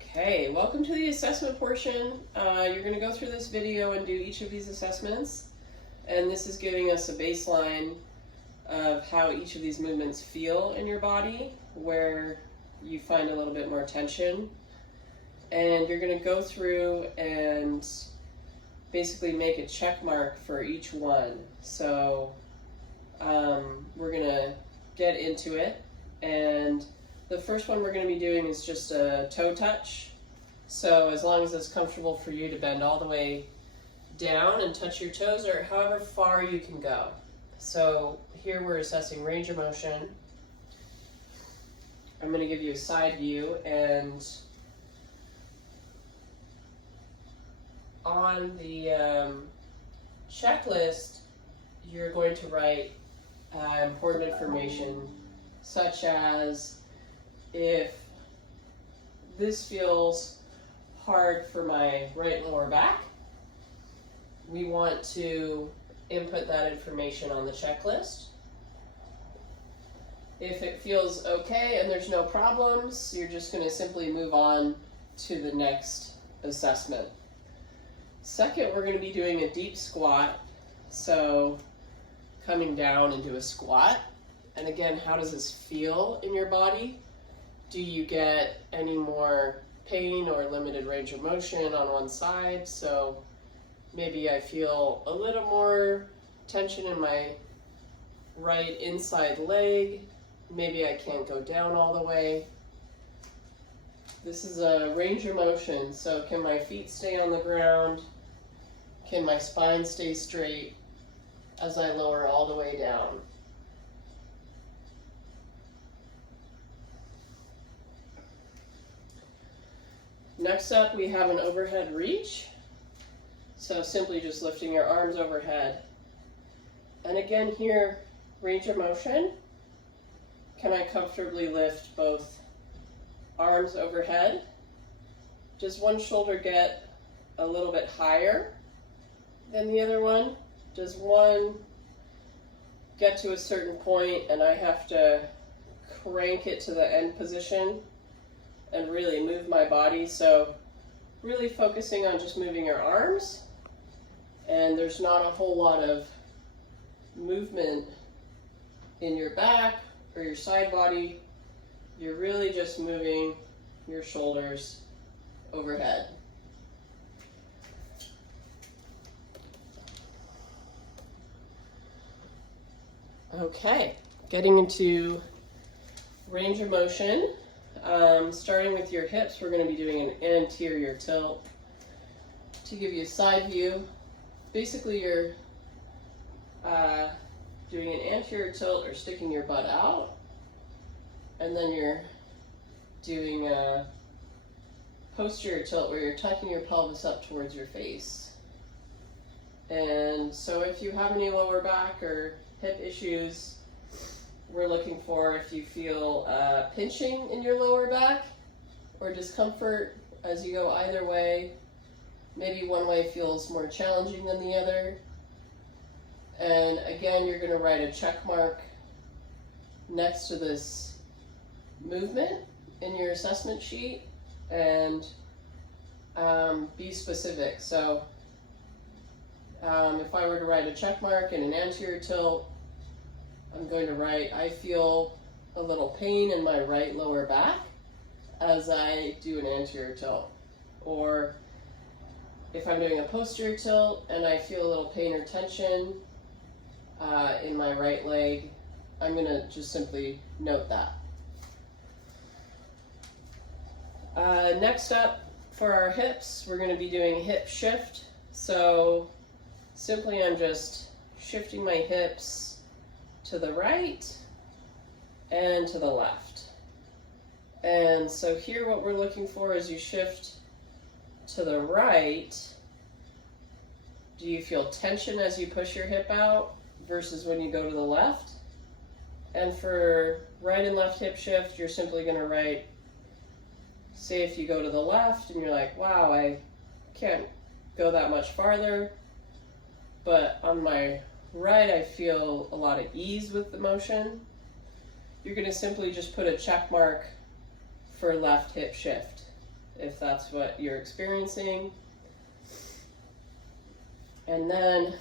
Okay, welcome to the assessment portion. You're going to go through this video and do each of these assessments, and this is giving us a baseline of how each of these movements feel in your body, where you find a little bit more tension, and you're going to go through and basically make a check mark for each one. So we're going to get into it, and the first one we're going to be doing is just a toe touch. So as long as it's comfortable for you to bend all the way down and touch your toes, or however far you can go. So here we're assessing range of motion. I'm going to give you a side view, and on the checklist you're going to write important information such as, if this feels hard for my right lower back, we want to input that information on the checklist. If it feels okay and there's no problems, you're just going to simply move on to the next assessment. Second, we're going to be doing a deep squat. So coming down into a squat. And again, how does this feel in your body? Do you get any more pain or limited range of motion on one side? So maybe I feel a little more tension in my right inside leg. Maybe I can't go down all the way. This is a range of motion. So can my feet stay on the ground? Can my spine stay straight as I lower all the way down? Next up, we have an overhead reach. So simply just lifting your arms overhead. And again here, range of motion. Can I comfortably lift both arms overhead? Does one shoulder get a little bit higher than the other one? Does one get to a certain point and I have to crank it to the end position and really move my body? So really focusing on just moving your arms, and there's not a whole lot of movement in your back or your side body. You're really just moving your shoulders overhead. Okay, getting into range of motion. Starting with your hips, we're going to be doing an anterior tilt. To give you a side view, basically you're doing an anterior tilt or sticking your butt out, and then you're doing a posterior tilt where you're tucking your pelvis up towards your face. And so if you have any lower back or hip issues, we're looking for if you feel pinching in your lower back or discomfort as you go either way. Maybe one way feels more challenging than the other. And again, you're going to write a check mark next to this movement in your assessment sheet and be specific. So if I were to write a check mark in an anterior tilt, I'm going to write, I feel a little pain in my right lower back as I do an anterior tilt. Or if I'm doing a posterior tilt and I feel a little pain or tension in my right leg, I'm going to just simply note that. Next up, for our hips, we're going to be doing a hip shift. So simply I'm just shifting my hips to the right and to the left. And so here what we're looking for is you shift to the right. Do you feel tension as you push your hip out versus when you go to the left? And for right and left hip shift, you're simply going to write, say if you go to the left and you're like, wow, I can't go that much farther, but on my right, I feel a lot of ease with the motion. You're going to simply just put a check mark for left hip shift. if that's what you're experiencing. And then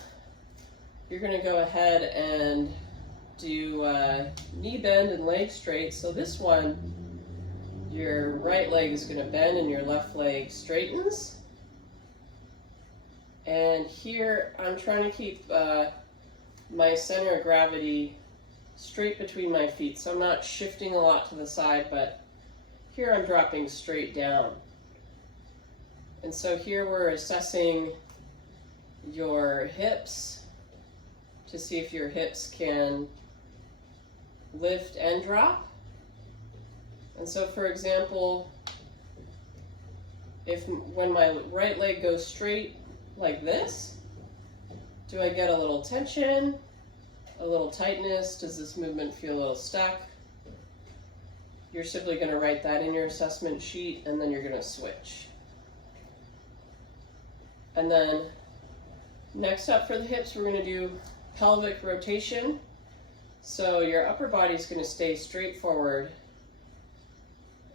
you're going to go ahead and do knee bend and leg straight. So this one, your right leg is going to bend and your left leg straightens. And here I'm trying to keep my center of gravity straight between my feet. So I'm not shifting a lot to the side, but here I'm dropping straight down. And so here we're assessing your hips to see if your hips can lift and drop. And so for example, when my right leg goes straight like this, do I get a little tension, a little tightness? Does this movement feel a little stuck? You're simply going to write that in your assessment sheet, and then you're going to switch. And then next up for the hips, we're going to do pelvic rotation. So your upper body is going to stay straight forward,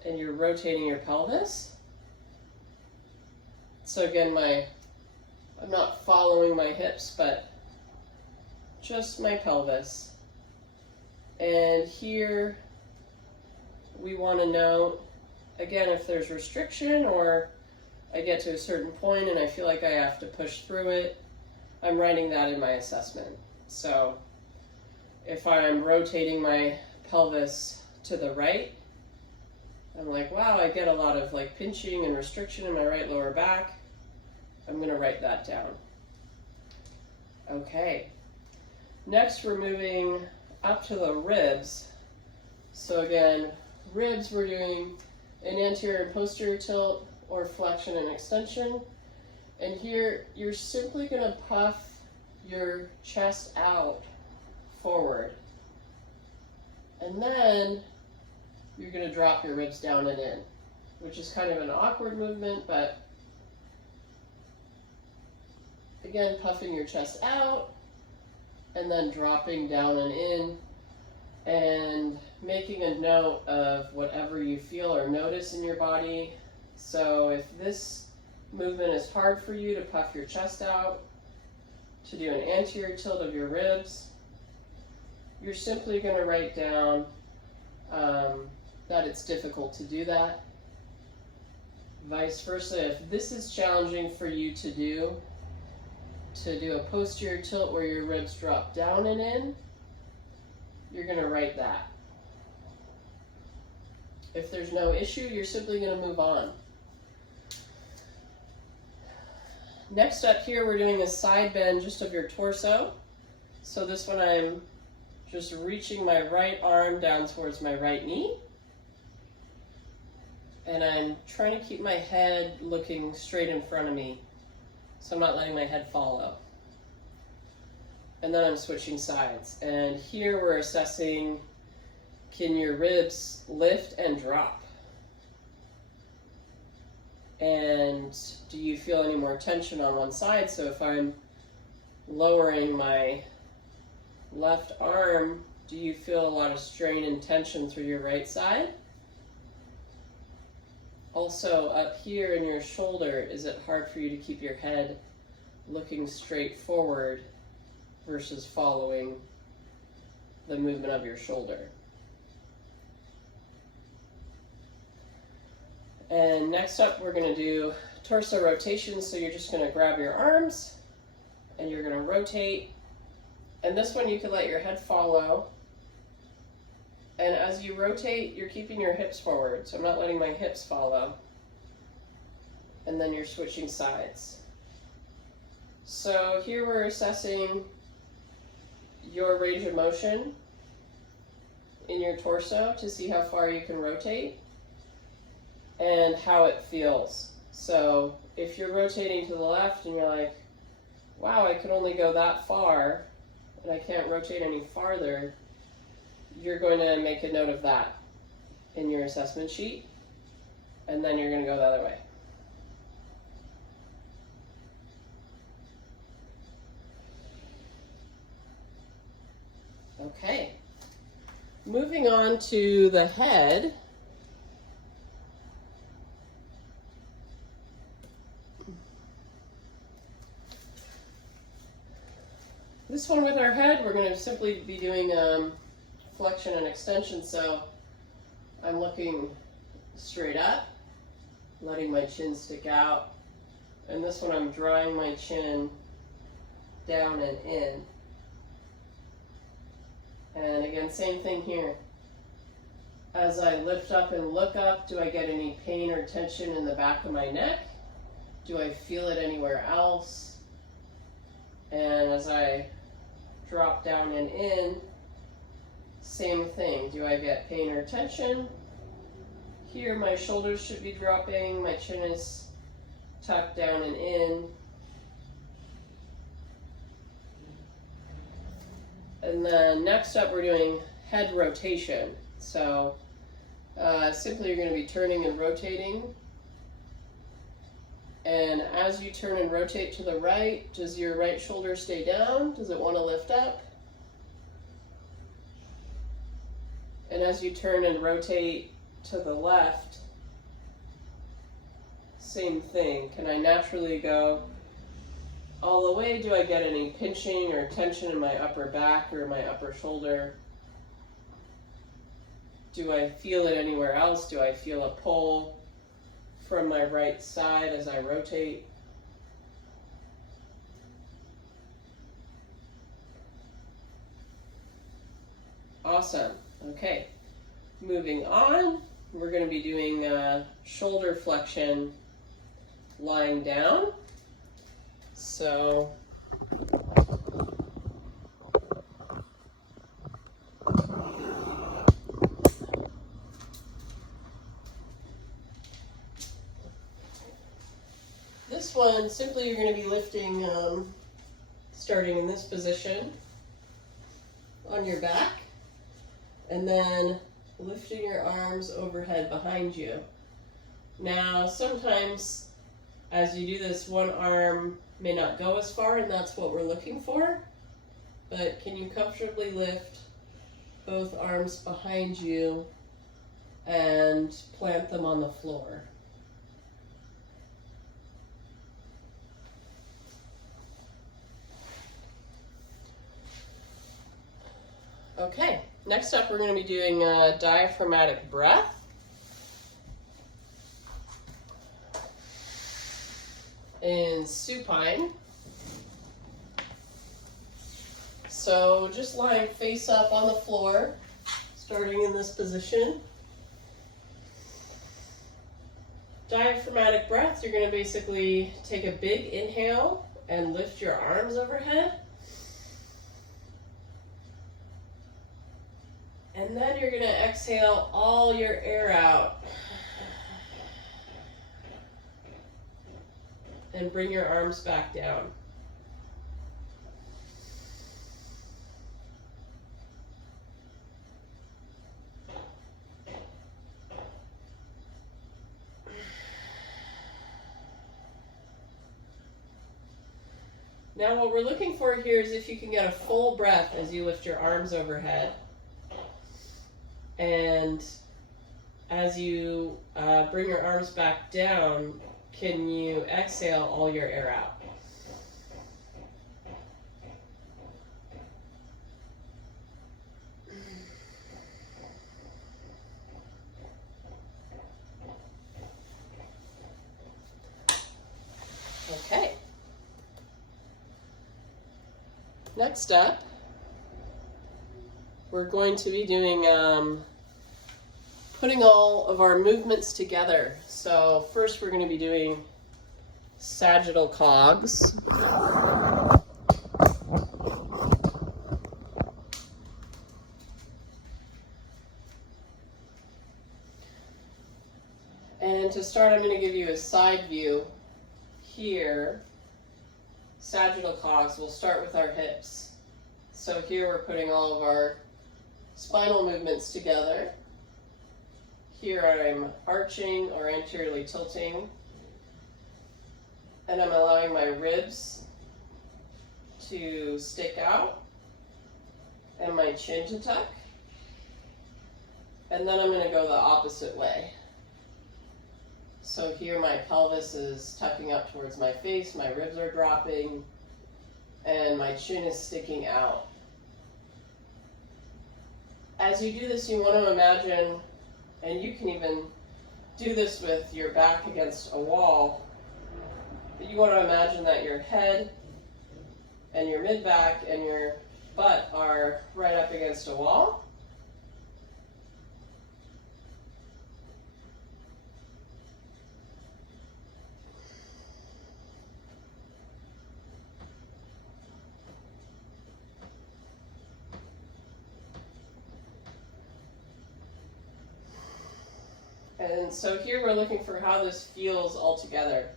and you're rotating your pelvis. So again, I'm not following my hips, but just my pelvis. And here we want to know, again, if there's restriction or I get to a certain point and I feel like I have to push through it, I'm writing that in my assessment. So if I'm rotating my pelvis to the right, I'm like, wow, I get a lot of like pinching and restriction in my right lower back. I'm going to write that down. Okay. Next, we're moving up to the ribs. So again, ribs, we're doing an anterior and posterior tilt or flexion and extension. And here, you're simply going to puff your chest out forward. And then you're going to drop your ribs down and in, which is kind of an awkward movement, but again, puffing your chest out and then dropping down and in, and making a note of whatever you feel or notice in your body. So if this movement is hard for you to puff your chest out, to do an anterior tilt of your ribs, you're simply going to write down that it's difficult to do that. Vice versa, if this is challenging for you to do a posterior tilt where your ribs drop down and in, you're going to write that. If there's no issue, you're simply going to move on. Next up here, we're doing a side bend just of your torso. So this one, I'm just reaching my right arm down towards my right knee. And I'm trying to keep my head looking straight in front of me, so I'm not letting my head follow. And then I'm switching sides. And here we're assessing, can your ribs lift and drop? And do you feel any more tension on one side? So if I'm lowering my left arm, do you feel a lot of strain and tension through your right side? Also, up here in your shoulder, is it hard for you to keep your head looking straight forward versus following the movement of your shoulder? And next up, we're going to do torso rotation. So you're just going to grab your arms and you're going to rotate. And this one, you can let your head follow. And as you rotate, you're keeping your hips forward. So I'm not letting my hips follow. And then you're switching sides. So here we're assessing your range of motion in your torso to see how far you can rotate and how it feels. So if you're rotating to the left and you're like, wow, I can only go that far and I can't rotate any farther, you're going to make a note of that in your assessment sheet, and then you're going to go the other way. Okay, moving on to the head. This one with our head, we're going to simply be doing flexion and extension. So I'm looking straight up, letting my chin stick out. And this one I'm drawing my chin down and in. And again, same thing here. As I lift up and look up, do I get any pain or tension in the back of my neck? Do I feel it anywhere else? And as I drop down and in, same thing. Do I get pain or tension? Here my shoulders should be dropping, my chin is tucked down and in. And then next up we're doing head rotation. So simply you're going to be turning and rotating. And as you turn and rotate to the right, does your right shoulder stay down? Does it want to lift up? And as you turn and rotate to the left, same thing. Can I naturally go all the way? Do I get any pinching or tension in my upper back or my upper shoulder? Do I feel it anywhere else? Do I feel a pull from my right side as I rotate? Awesome. Okay, moving on, we're going to be doing shoulder flexion lying down. So this one, simply you're going to be lifting, starting in this position on your back, and then lifting your arms overhead behind you. Now, sometimes as you do this, one arm may not go as far, and that's what we're looking for. But can you comfortably lift both arms behind you and plant them on the floor? Okay, next up we're going to be doing diaphragmatic breath. In supine. So just lying face up on the floor, starting in this position. Diaphragmatic breath, you're going to basically take a big inhale and lift your arms overhead. And then you're going to exhale all your air out. And bring your arms back down. Now what we're looking for here is if you can get a full breath as you lift your arms overhead. And as you bring your arms back down, can you exhale all your air out? Okay. Next up, we're going to be doing putting all of our movements together. So first we're going to be doing sagittal cogs. And to start, I'm going to give you a side view here. Sagittal cogs, we'll start with our hips. So here we're putting all of our spinal movements together. Here I'm arching or anteriorly tilting, and I'm allowing my ribs to stick out and my chin to tuck. And then I'm going to go the opposite way. So here my pelvis is tucking up towards my face, my ribs are dropping, and my chin is sticking out. As you do this, you want to imagine, and you can even do this with your back against a wall, but you want to imagine that your head and your mid-back and your butt are right up against a wall. And so here we're looking for how this feels all together.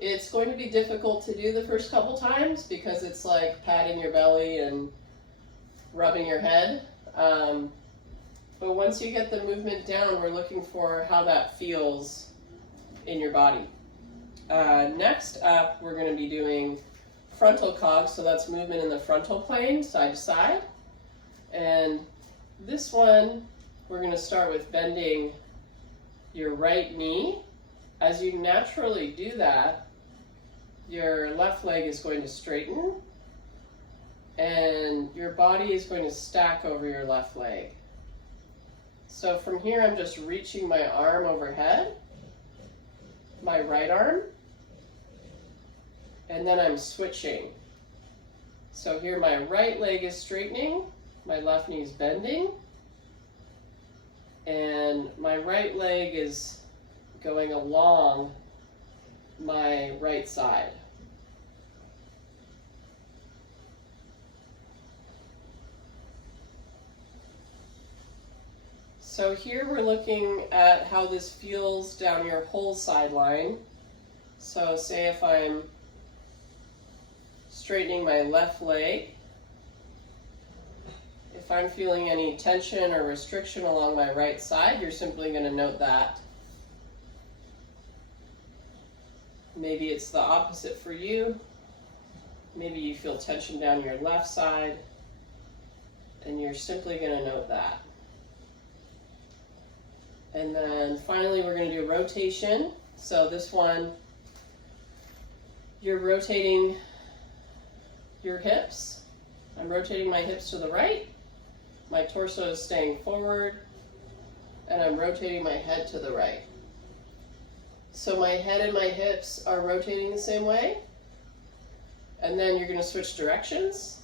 It's going to be difficult to do the first couple times because it's like patting your belly and rubbing your head. But once you get the movement down, we're looking for how that feels in your body. Next up, we're going to be doing frontal cog, so that's movement in the frontal plane, side to side. And this one, we're going to start with bending your right knee. As you naturally do that, your left leg is going to straighten and your body is going to stack over your left leg. So from here, I'm just reaching my arm overhead, my right arm, and then I'm switching. So here my right leg is straightening, my left knee is bending, and my right leg is going along my right side. So here we're looking at how this feels down your whole sideline. So say if I'm straightening my left leg, if I'm feeling any tension or restriction along my right side, you're simply going to note that. Maybe it's the opposite for you. Maybe you feel tension down your left side, and you're simply going to note that. And then finally, we're going to do rotation. So this one, you're rotating your hips. I'm rotating my hips to the right. My torso is staying forward, and I'm rotating my head to the right. So my head and my hips are rotating the same way. And then you're going to switch directions.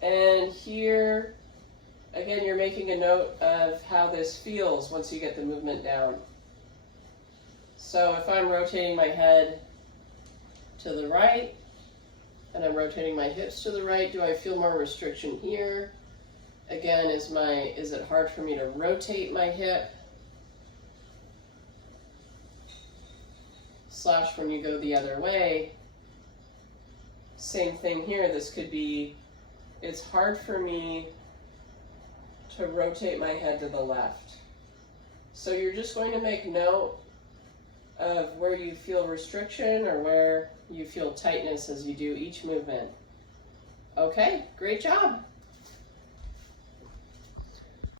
And here, again, you're making a note of how this feels once you get the movement down. So if I'm rotating my head to the right, and I'm rotating my hips to the right, do I feel more restriction here? Again, is it hard for me to rotate my hip? Slash when you go the other way, same thing here. This could be, it's hard for me to rotate my head to the left. So you're just going to make note of where you feel restriction or where you feel tightness as you do each movement. Okay, great job.